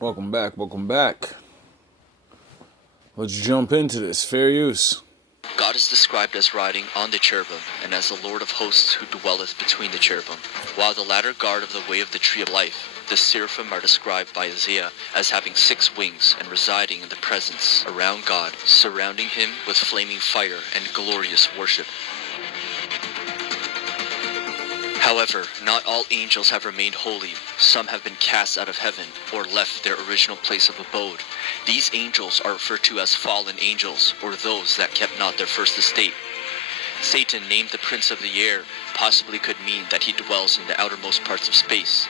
Welcome back, welcome back. Let's jump into this. Fair use. God is described as riding on the cherubim, and as the Lord of hosts who dwelleth between the cherubim. While the latter guard of the way of the tree of life, the seraphim are described by Isaiah as having 6 wings and residing in the presence around God, surrounding him with flaming fire and glorious worship. However, not all angels have remained holy. Some have been cast out of heaven, or left their original place of abode. These angels are referred to as fallen angels, or those that kept not their first estate. Satan, named the prince of the air, possibly could mean that he dwells in the outermost parts of space.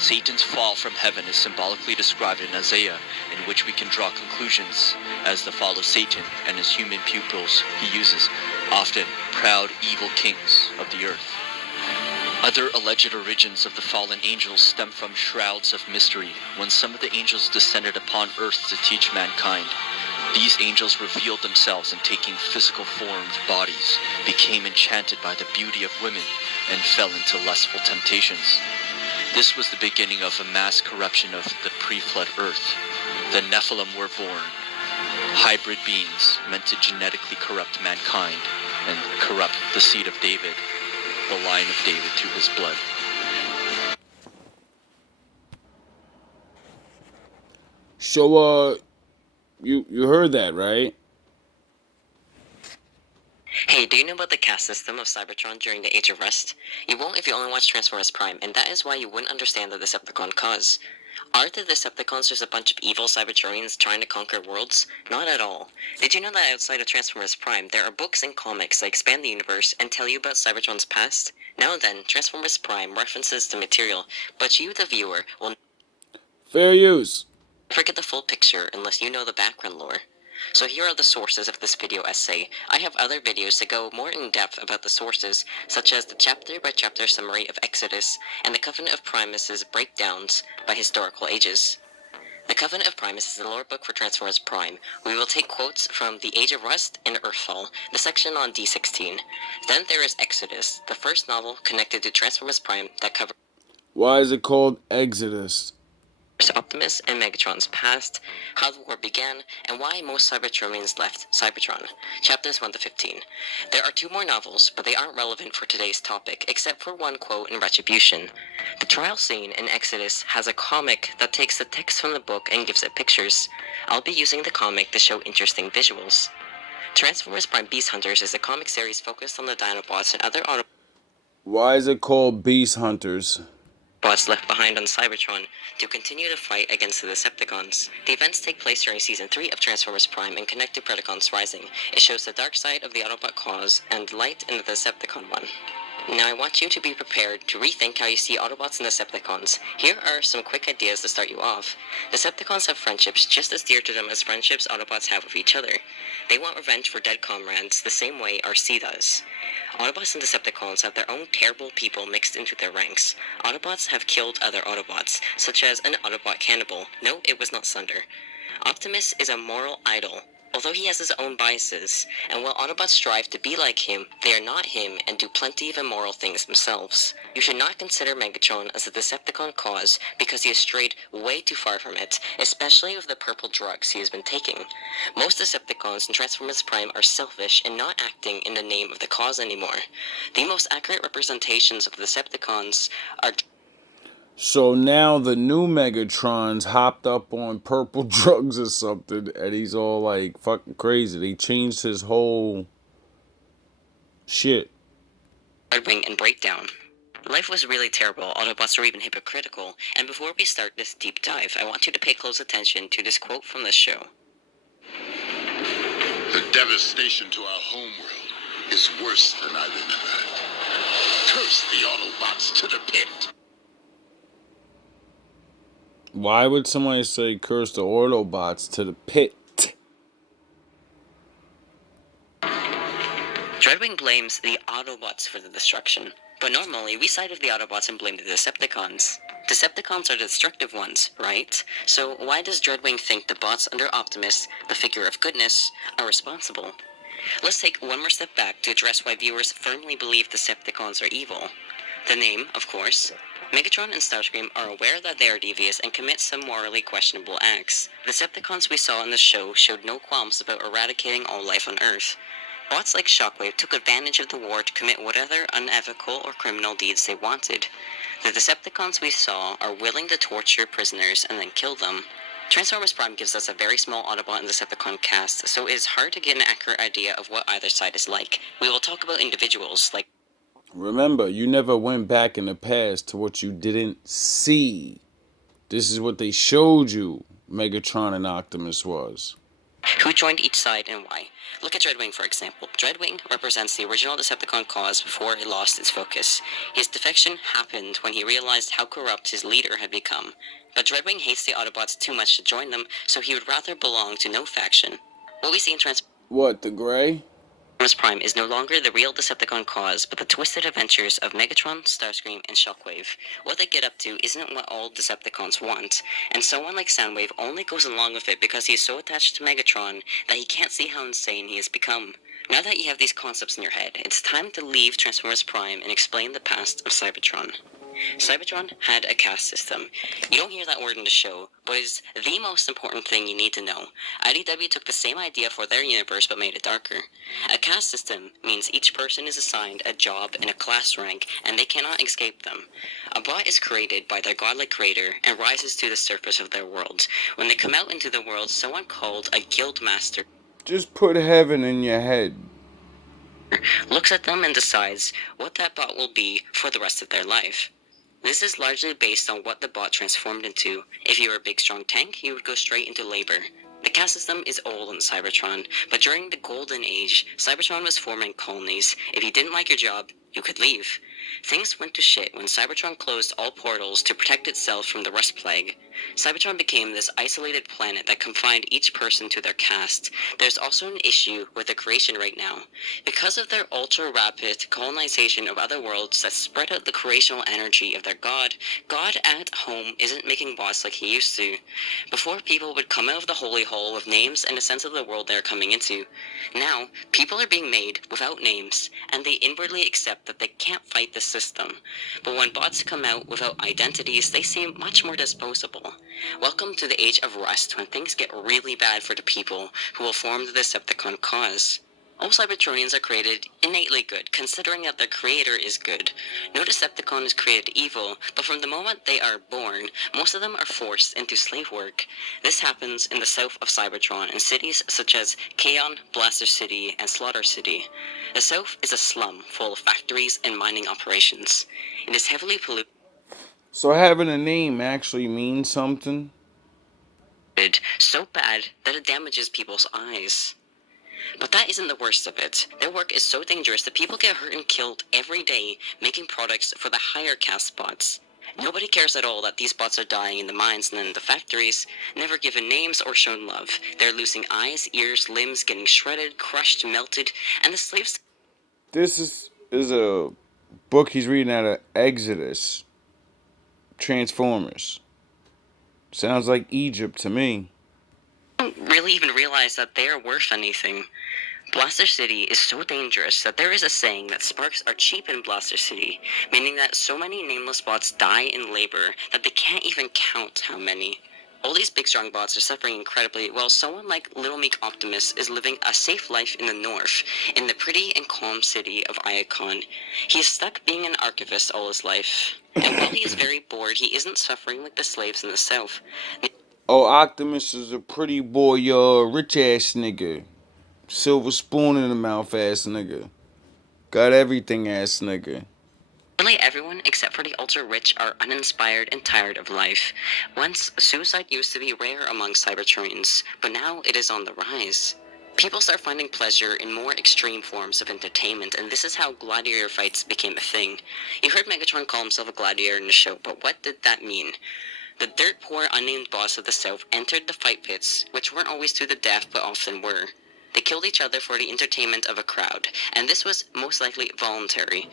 Satan's fall from heaven is symbolically described in Isaiah, in which we can draw conclusions as the fall of Satan and his human pupils he uses, often proud, evil kings of the earth. Other alleged origins of the fallen angels stem from shrouds of mystery, when some of the angels descended upon earth to teach mankind. These angels revealed themselves in taking physical formed bodies, became enchanted by the beauty of women, and fell into lustful temptations. This was the beginning of a mass corruption of the pre-flood earth. The Nephilim were born, hybrid beings meant to genetically corrupt mankind and corrupt the seed of David, the line of David through his blood. So, you heard that, right? Hey, do you know about the caste system of Cybertron during the Age of Rest? You won't if you only watch Transformers Prime, and that is why you wouldn't understand the Decepticon cause. Are the Decepticons just a bunch of evil Cybertronians trying to conquer worlds? Not at all. Did you know that outside of Transformers Prime, there are books and comics that expand the universe and tell you about Cybertron's past? Now then, Transformers Prime references the material, but you, the viewer, will Fair use. never get the full picture unless you know the background lore. So here are the sources of this video essay. I have other videos that go more in depth about the sources, such as the chapter-by-chapter summary of Exodus, and the Covenant of Primus' breakdowns by historical ages. The Covenant of Primus is the lore book for Transformers Prime. We will take quotes from The Age of Rust and Earthfall, the section on D16. Then there is Exodus, the first novel connected to Transformers Prime that covers Why is it called Exodus? Optimus and Megatron's past, how the war began, and why most Cybertronians left Cybertron. Chapters 1 to 15. There are 2 more novels, but they aren't relevant for today's topic, except for one quote in Retribution. The trial scene in Exodus has a comic that takes the text from the book and gives it pictures. I'll be using the comic to show interesting visuals. Transformers Prime Beast Hunters is a comic series focused on the Dinobots and other Autobots. Why is it called Beast Hunters? Left behind on Cybertron to continue the fight against the Decepticons. The events take place during Season 3 of Transformers Prime and connect to Predacons Rising. It shows the dark side of the Autobot cause and light in the Decepticon one. Now I want you to be prepared to rethink how you see Autobots and Decepticons. Here are some quick ideas to start you off. Decepticons have friendships just as dear to them as friendships Autobots have with each other. They want revenge for dead comrades the same way RC does. Autobots and Decepticons have their own terrible people mixed into their ranks. Autobots have killed other Autobots, such as an Autobot cannibal. No, it was not Sunder. Optimus is a moral idol, although he has his own biases, and while Autobots strive to be like him, they are not him and do plenty of immoral things themselves. You should not consider Megatron as a Decepticon cause because he has strayed way too far from it, especially with the purple drugs he has been taking. Most Decepticons in Transformers Prime are selfish and not acting in the name of the cause anymore. The most accurate representations of the Decepticons are So now the new Megatron's hopped up on purple drugs or something, and he's all like fucking crazy. They changed his whole shit. Wing and Breakdown. Life was really terrible, Autobots were even hypocritical, and before we start this deep dive, I want you to pay close attention to this quote from this show. The devastation to our homeworld is worse than I remember. Curse the Autobots to the pit. Why would somebody say curse the Autobots to the pit? Dreadwing blames the Autobots for the destruction, but normally we side with the Autobots and blame the Decepticons. Decepticons are the destructive ones, right? So why does Dreadwing think the bots under Optimus, the figure of goodness, are responsible? Let's take one more step back to address why viewers firmly believe Decepticons are evil. The name, of course, Megatron and Starscream are aware that they are devious and commit some morally questionable acts. The Decepticons we saw in the show showed no qualms about eradicating all life on Earth. Bots like Shockwave took advantage of the war to commit whatever unethical or criminal deeds they wanted. The Decepticons we saw are willing to torture prisoners and then kill them. Transformers Prime gives us a very small Autobot and Decepticon cast, so it is hard to get an accurate idea of what either side is like. We will talk about individuals like... Remember, you never went back in the past to what you didn't see. This is what they showed you Megatron and Optimus was. who joined each side and why. Look at Dreadwing, for example. Dreadwing represents the original Decepticon cause before it lost its focus. His defection happened when he realized how corrupt his leader had become. But Dreadwing hates the Autobots too much to join them, so he would rather belong to no faction. What we see in What, the gray? Optimus Prime is no longer the real Decepticon cause, but the twisted adventures of Megatron, Starscream, and Shockwave. What they get up to isn't what all Decepticons want, and someone like Soundwave only goes along with it because he is so attached to Megatron that he can't see how insane he has become. Now that you have these concepts in your head, it's time to leave Transformers Prime and explain the past of Cybertron. Cybertron had a caste system. You don't hear that word in the show, but it's the most important thing you need to know. IDW took the same idea for their universe but made it darker. A caste system means each person is assigned a job and a class rank, and they cannot escape them. A bot is created by their godlike creator and rises to the surface of their world. When they come out into the world, someone called a guild master Just put heaven in your head. looks at them and decides what that bot will be for the rest of their life. This is largely based on what the bot transformed into. If you were a big strong tank, you would go straight into labor. The caste system is old in Cybertron, but during the Golden Age, Cybertron was forming colonies. If you didn't like your job, you could leave. Things went to shit when Cybertron closed all portals to protect itself from the Rust Plague. Cybertron became this isolated planet that confined each person to their caste. There's also an issue with the creation right now. Because of their ultra-rapid colonization of other worlds that spread out the creational energy of their god, God at home isn't making bots like he used to. Before, people would come out of the holy hole with names and a sense of the world they're coming into. Now, people are being made without names, and they inwardly accept that they can't fight the system. But when bots come out without identities, they seem much more disposable. Welcome to the age of Rust, when things get really bad for the people who will form the Decepticon cause. All Cybertronians are created innately good, considering that their creator is good. No Decepticon is created evil, but from the moment they are born, most of them are forced into slave work. This happens in the south of Cybertron in cities such as Kaon, Blaster City, and Slaughter City. The south is a slum full of factories and mining operations. It is heavily polluted, So having a name actually means something? so bad that it damages people's eyes. But that isn't the worst of it. Their work is so dangerous that people get hurt and killed every day making products for the higher caste bots. Nobody cares at all that these bots are dying in the mines and in the factories, never given names or shown love. They're losing eyes, ears, limbs, getting shredded, crushed, melted, and the slaves... This is a book he's reading out of Exodus. Transformers. Sounds like Egypt to me. don't really even realize that they are worth anything. Blaster City is so dangerous that there is a saying that sparks are cheap in Blaster City, meaning that so many nameless bots die in labor that they can't even count how many. All these big strong bots are suffering incredibly, while someone like Little Meek Optimus is living a safe life in the north, in the pretty and calm city of Iacon. He is stuck being an archivist all his life, and while he is very bored, he isn't suffering like the slaves in the south. Oh, Optimus is a pretty boy, rich ass nigga. Silver spoon in the mouth ass nigga. Got everything ass nigga. Nearly everyone except for the ultra-rich are uninspired and tired of life. Once, suicide used to be rare among Cybertronians, but now it is on the rise. People start finding pleasure in more extreme forms of entertainment, and this is how gladiator fights became a thing. You heard Megatron call himself a gladiator in the show, but what did that mean? The dirt-poor, unnamed boss of the South entered the fight pits, which weren't always to the death, but often were. They killed each other for the entertainment of a crowd, and this was most likely voluntary.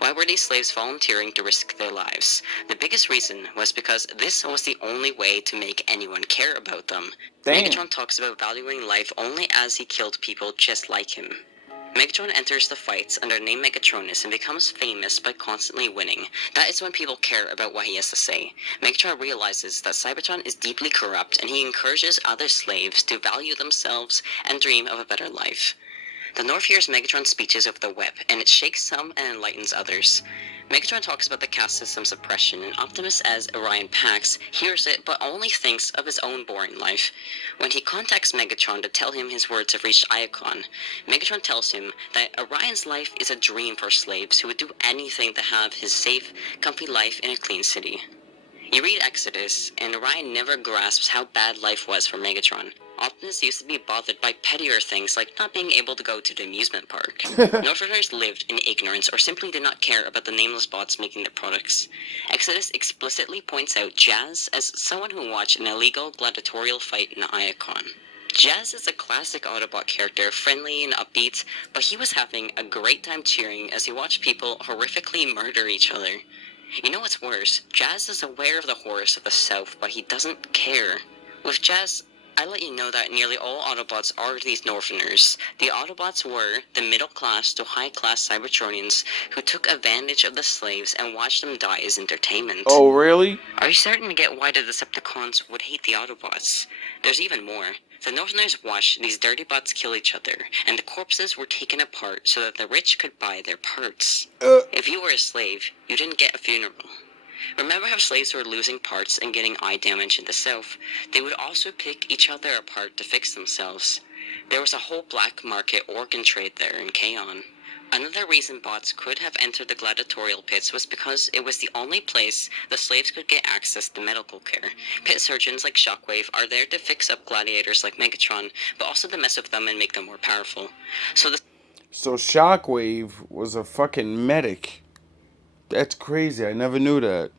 Why were these slaves volunteering to risk their lives? The biggest reason was because this was the only way to make anyone care about them. Damn. Megatron talks about valuing life only as he killed people just like him. Megatron enters the fights under the name Megatronus and becomes famous by constantly winning. That is when people care about what he has to say. Megatron realizes that Cybertron is deeply corrupt, and he encourages other slaves to value themselves and dream of a better life. The North hears Megatron's speeches of the web, and it shakes some and enlightens others. Megatron talks about the caste system's oppression, and Optimus, as Orion Pax, hears it but only thinks of his own boring life. When he contacts Megatron to tell him his words have reached Iacon, Megatron tells him that Orion's life is a dream for slaves who would do anything to have his safe, comfy life in a clean city. You read Exodus, and Orion never grasps how bad life was for Megatron. Optimus used to be bothered by pettier things like not being able to go to the amusement park. Northerners lived in ignorance or simply did not care about the nameless bots making their products. Exodus explicitly points out Jazz as someone who watched an illegal gladiatorial fight in Iacon. Jazz is a classic Autobot character, friendly and upbeat, but he was having a great time cheering as he watched people horrifically murder each other. You know what's worse? Jazz is aware of the horrors of the South, but he doesn't care. With Jazz, I let you know that nearly all Autobots are these Northerners. The Autobots were the middle-class to high-class Cybertronians who took advantage of the slaves and watched them die as entertainment. Oh, really? Are you starting to get why the Decepticons would hate the Autobots? There's even more. The Northerners watched these dirty bots kill each other, and the corpses were taken apart so that the rich could buy their parts. If you were a slave, you didn't get a funeral. Remember how slaves were losing parts and getting eye damage in the South? They would also pick each other apart to fix themselves. There was a whole black market organ trade there in Kaon. Another reason bots could have entered the gladiatorial pits was because it was the only place the slaves could get access to medical care. Pit surgeons like Shockwave are there to fix up gladiators like Megatron, but also to mess with them and make them more powerful. So Shockwave was a fucking medic. That's crazy. I never knew that.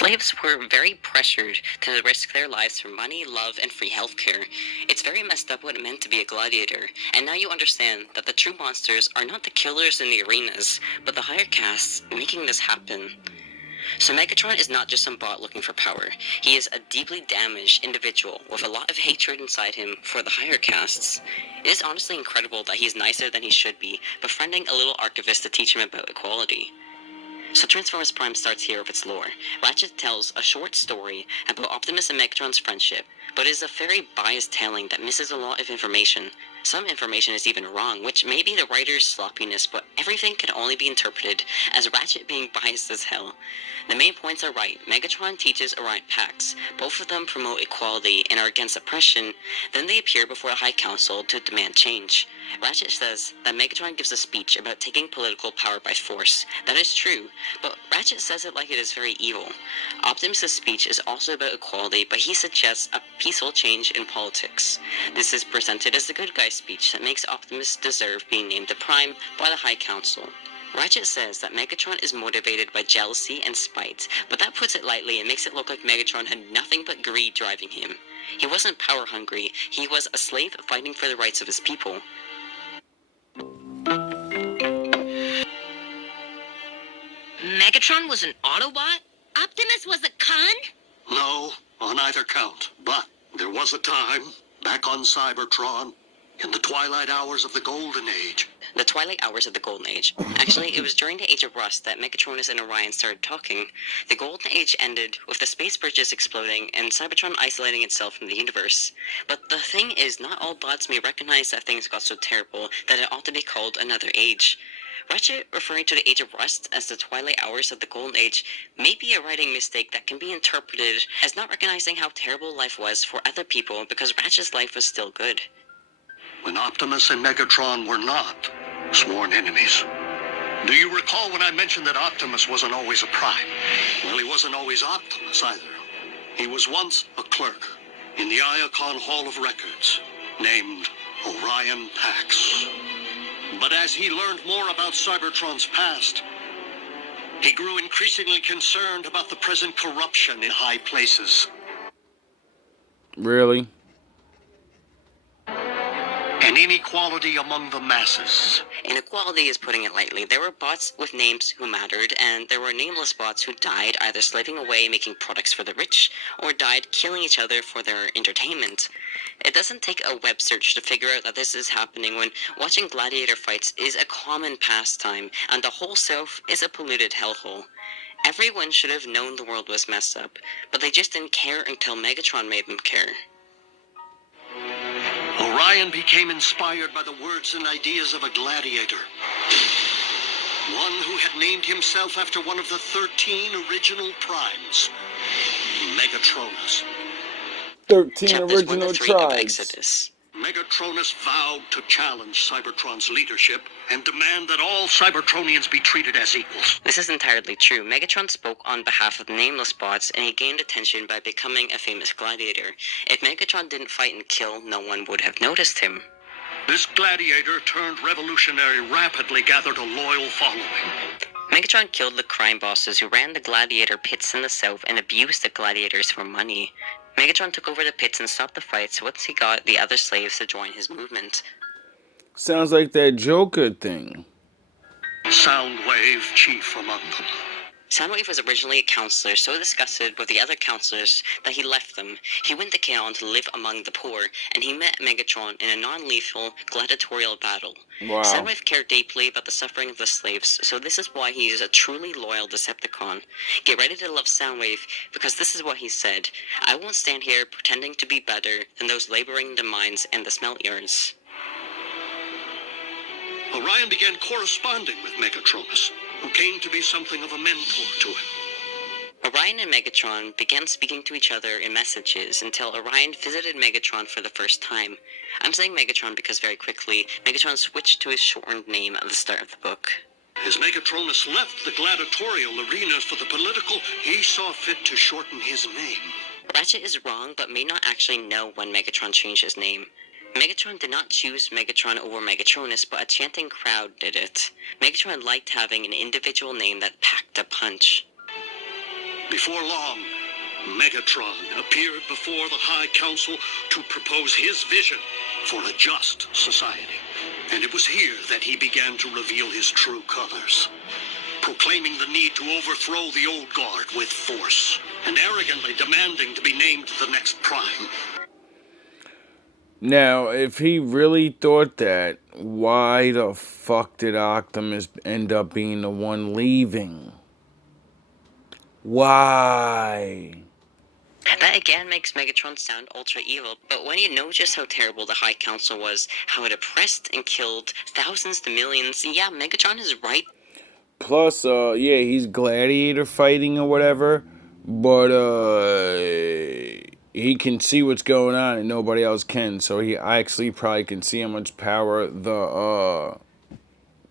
slaves were very pressured to risk their lives for money, love, and free healthcare. It's very messed up what it meant to be a gladiator, and now you understand that the true monsters are not the killers in the arenas, but the higher castes making this happen. So Megatron is not just some bot looking for power. He is a deeply damaged individual with a lot of hatred inside him for the higher castes. It is honestly incredible that he's nicer than he should be, befriending a little archivist to teach him about equality. So Transformers Prime starts here with its lore. Ratchet tells a short story about Optimus and Megatron's friendship, but it is a very biased telling that misses a lot of information. Some information is even wrong, which may be the writer's sloppiness, but everything can only be interpreted as Ratchet being biased as hell. The main points are right. Megatron teaches Orion Pax. Both of them promote equality and are against oppression. Then they appear before the High Council to demand change. Ratchet says that Megatron gives a speech about taking political power by force. That is true, but Ratchet says it like it is very evil. Optimus' speech is also about equality, but he suggests a peaceful change in politics. This is presented as the good guy speech that makes Optimus deserve being named the Prime by the High Council. Ratchet says that Megatron is motivated by jealousy and spite, but that puts it lightly and makes it look like Megatron had nothing but greed driving him. He wasn't power hungry, he was a slave fighting for the rights of his people. Megatron was an Autobot? Optimus was a con? No, on either count. But there was a time, back on Cybertron, in the twilight hours of the Golden Age. The twilight hours of the Golden Age. Actually, it was during the Age of Rust that Megatronus and Orion started talking. The Golden Age ended with the space bridges exploding and Cybertron isolating itself from the universe. But the thing is, not all bots may recognize that things got so terrible that it ought to be called another age. Ratchet, referring to the Age of Rust as the twilight hours of the Golden Age, may be a writing mistake that can be interpreted as not recognizing how terrible life was for other people because Ratchet's life was still good. When Optimus and Megatron were not sworn enemies. Do you recall when I mentioned that Optimus wasn't always a Prime? Well, he wasn't always Optimus either. He was once a clerk in the Iacon Hall of Records, named Orion Pax. But as he learned more about Cybertron's past, he grew increasingly concerned about the present corruption in high places. Really? And inequality among the masses. Inequality is putting it lightly. There were bots with names who mattered, and there were nameless bots who died either slaving away making products for the rich, or died killing each other for their entertainment. It doesn't take a web search to figure out that this is happening when watching gladiator fights is a common pastime, and the whole South is a polluted hellhole. Everyone should have known the world was messed up, but they just didn't care until Megatron made them care. Orion became inspired by the words and ideas of a gladiator. One who had named himself after one of the 13 original primes, Megatronus. 13 Chapters 1 to original 3 of tribes. Exodus. Megatronus vowed to challenge Cybertron's leadership and demand that all Cybertronians be treated as equals. This is entirely true. Megatron spoke on behalf of the nameless bots, and he gained attention by becoming a famous gladiator. If Megatron didn't fight and kill, no one would have noticed him. This gladiator turned revolutionary rapidly gathered a loyal following. Megatron killed the crime bosses who ran the gladiator pits in the South and abused the gladiators for money. Megatron took over the pits and stopped the fights once he got the other slaves to join his movement. Sounds like that Joker thing. Soundwave chief among them. Soundwave was originally a counselor, so disgusted with the other counselors that he left them. He went to Kaon to live among the poor, and he met Megatron in a non-lethal gladiatorial battle. Wow. Soundwave cared deeply about the suffering of the slaves, so this is why he is a truly loyal Decepticon. Get ready to love Soundwave, because this is what he said: "I won't stand here pretending to be better than those laboring in the mines and the smelt yards." Orion began corresponding with Megatronus, who came to be something of a mentor to him. Orion and Megatron began speaking to each other in messages until Orion visited Megatron for the first time. I'm saying Megatron because very quickly, Megatron switched to his shortened name at the start of the book. As Megatronus left the gladiatorial arenas for the political, he saw fit to shorten his name. Ratchet is wrong, but may not actually know when Megatron changed his name. Megatron did not choose Megatron over Megatronus, but a chanting crowd did it. Megatron liked having an individual name that packed a punch. Before long, Megatron appeared before the High Council to propose his vision for a just society. And it was here that he began to reveal his true colors, proclaiming the need to overthrow the old guard with force, and arrogantly demanding to be named the next prime. Now, if he really thought that, why the fuck did Optimus end up being the one leaving? Why? That again makes Megatron sound ultra evil, but when you know just how terrible the High Council was, how it oppressed and killed thousands to millions, yeah, Megatron is right. Plus, yeah, he's gladiator fighting or whatever, but, he can see what's going on and nobody else can, so he actually probably can see how much power the,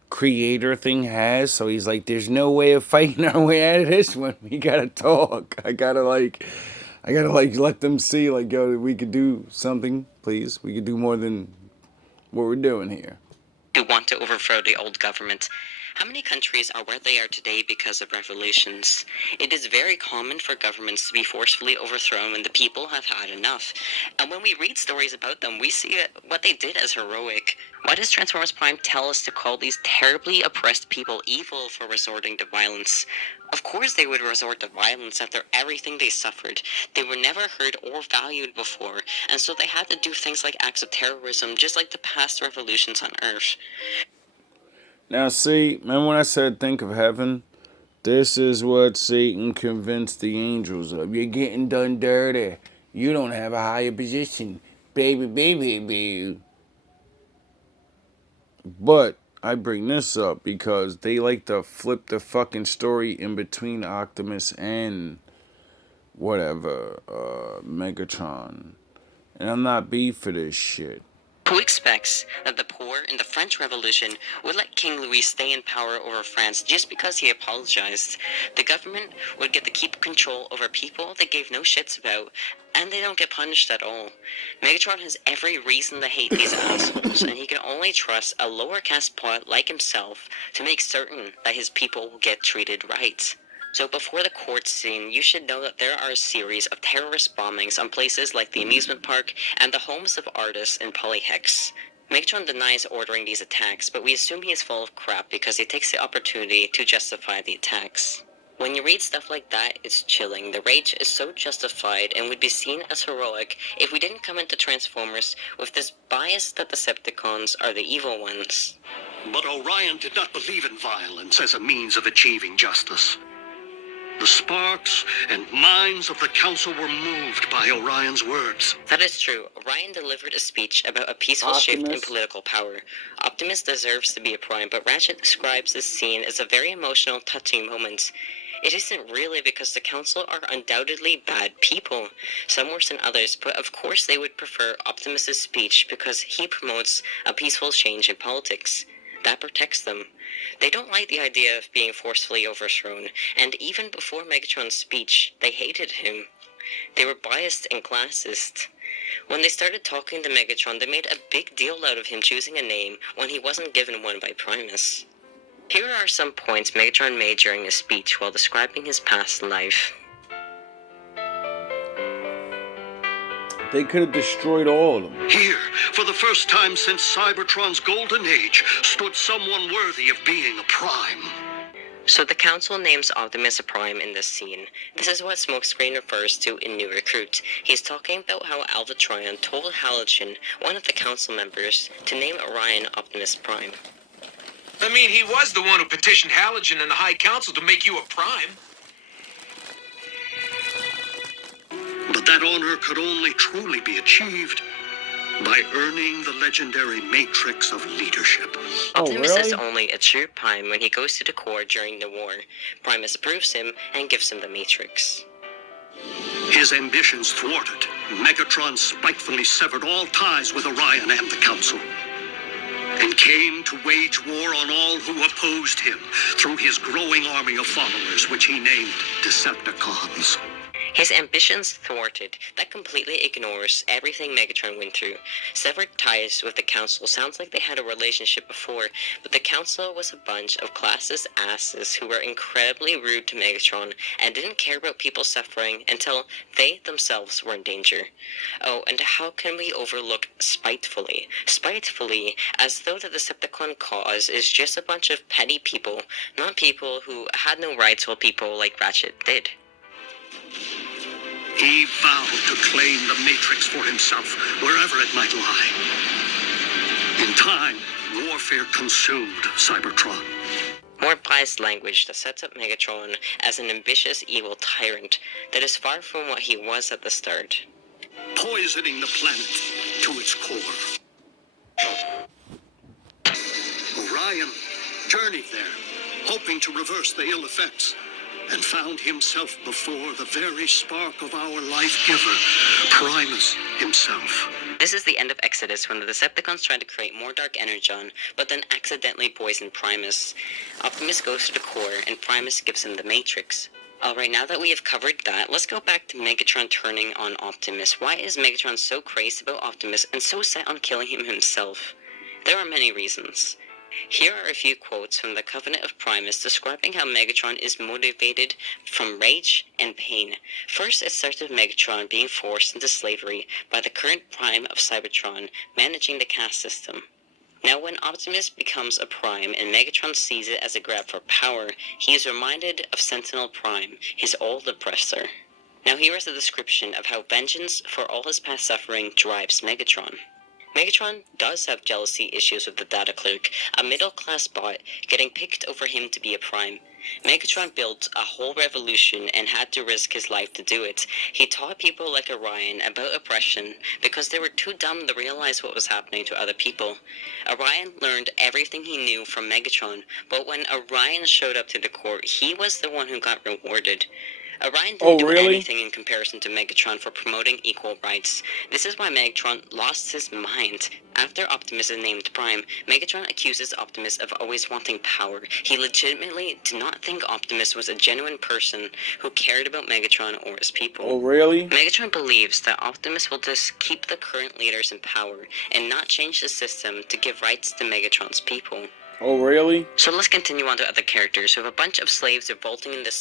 creator thing has, so he's like, there's no way of fighting our way out of this one. We gotta talk. I gotta let them see, like, yo, we could do something, please. We could do more than what we're doing here. Who want to overthrow the old government. How many countries are where they are today because of revolutions? It is very common for governments to be forcefully overthrown when the people have had enough. And when we read stories about them, we see what they did as heroic. Why does Transformers Prime tell us to call these terribly oppressed people evil for resorting to violence? Of course they would resort to violence after everything they suffered. They were never heard or valued before, and so they had to do things like acts of terrorism, just like the past revolutions on Earth. Now, see, remember when I said think of heaven? This is what Satan convinced the angels of. You're getting done dirty. You don't have a higher position. Baby, baby, baby. But I bring this up because they like to flip the fucking story in between Optimus and whatever, Megatron. And I'm not beef for this shit. Who expects that the poor in the French Revolution would let King Louis stay in power over France just because he apologized? The government would get to keep control over people they gave no shits about, and they don't get punished at all. Megatron has every reason to hate these assholes, and he can only trust a lower caste pot like himself to make certain that his people will get treated right. So before the court scene, you should know that there are a series of terrorist bombings on places like the amusement park and the homes of artists in Polyhex. Megatron denies ordering these attacks, but we assume he is full of crap because he takes the opportunity to justify the attacks. When you read stuff like that, it's chilling. The rage is so justified and would be seen as heroic if we didn't come into Transformers with this bias that Decepticons are the evil ones. But Orion did not believe in violence as a means of achieving justice. The sparks and minds of the Council were moved by Orion's words. That is true. Orion delivered a speech about a peaceful shift in Optimus. political power. Optimus deserves to be a prime, but Ratchet describes this scene as a very emotional, touching moment. It isn't really because the Council are undoubtedly bad people, some worse than others, but of course they would prefer Optimus's speech because he promotes a peaceful change in politics. That protects them. They don't like the idea of being forcefully overthrown, and even before Megatron's speech, they hated him. They were biased and classist. When they started talking to Megatron, they made a big deal out of him choosing a name when he wasn't given one by Primus. Here are some points Megatron made during his speech while describing his past life. They could have destroyed all of them. Here, for the first time since Cybertron's golden age, stood someone worthy of being a prime. So the Council names Optimus a prime in this scene. This is what Smokescreen refers to in New Recruit. He's talking about how Alpha Trion told Halogen, one of the Council members, to name Orion Optimus Prime. I mean, he was the one who petitioned Halogen and the High Council to make you a prime. But that honor could only truly be achieved by earning the legendary Matrix of Leadership. Optimus is really? only a true prime when he goes to the core during the war. Primus approves him and gives him the Matrix. His ambitions thwarted, Megatron spitefully severed all ties with Orion and the Council, and came to wage war on all who opposed him through his growing army of followers, which he named Decepticons. His ambitions thwarted, that completely ignores everything Megatron went through. Severed ties with the Council sounds like they had a relationship before, but the Council was a bunch of classist asses who were incredibly rude to Megatron and didn't care about people suffering until they themselves were in danger. Oh, and how can we overlook spitefully? Spitefully, as though the Decepticon cause is just a bunch of petty people, not people who had no rights while people like Ratchet did. He vowed to claim the Matrix for himself, wherever it might lie. In time, warfare consumed Cybertron. More biased language that sets up Megatron as an ambitious evil tyrant that is far from what he was at the start. Poisoning the planet to its core. Orion journeyed there, hoping to reverse the ill effects, and found himself before the very spark of our life-giver, Primus himself. This is the end of Exodus when the Decepticons try to create more Dark Energon, but then accidentally poison Primus. Optimus goes to the core, and Primus gives him the Matrix. Alright, now that we have covered that, let's go back to Megatron turning on Optimus. Why is Megatron so crazy about Optimus and so set on killing him himself? There are many reasons. Here are a few quotes from the Covenant of Primus describing how Megatron is motivated from rage and pain. First, it starts with Megatron being forced into slavery by the current Prime of Cybertron managing the caste system. Now, when Optimus becomes a Prime and Megatron sees it as a grab for power, he is reminded of Sentinel Prime, his old oppressor. Now here is a description of how vengeance for all his past suffering drives Megatron. Megatron does have jealousy issues with the Data Clerk, a middle-class bot, getting picked over him to be a prime. Megatron built a whole revolution and had to risk his life to do it. He taught people like Orion about oppression because they were too dumb to realize what was happening to other people. Orion learned everything he knew from Megatron, but when Orion showed up to the court, he was the one who got rewarded. Orion didn't do anything in comparison to Megatron for promoting equal rights. This is why Megatron lost his mind. After Optimus is named Prime, Megatron accuses Optimus of always wanting power. He legitimately did not think Optimus was a genuine person who cared about Megatron or his people. Oh, really? Megatron believes that Optimus will just keep the current leaders in power and not change the system to give rights to Megatron's people. Oh, really? So let's continue on to other characters. We have a bunch of slaves revolting in the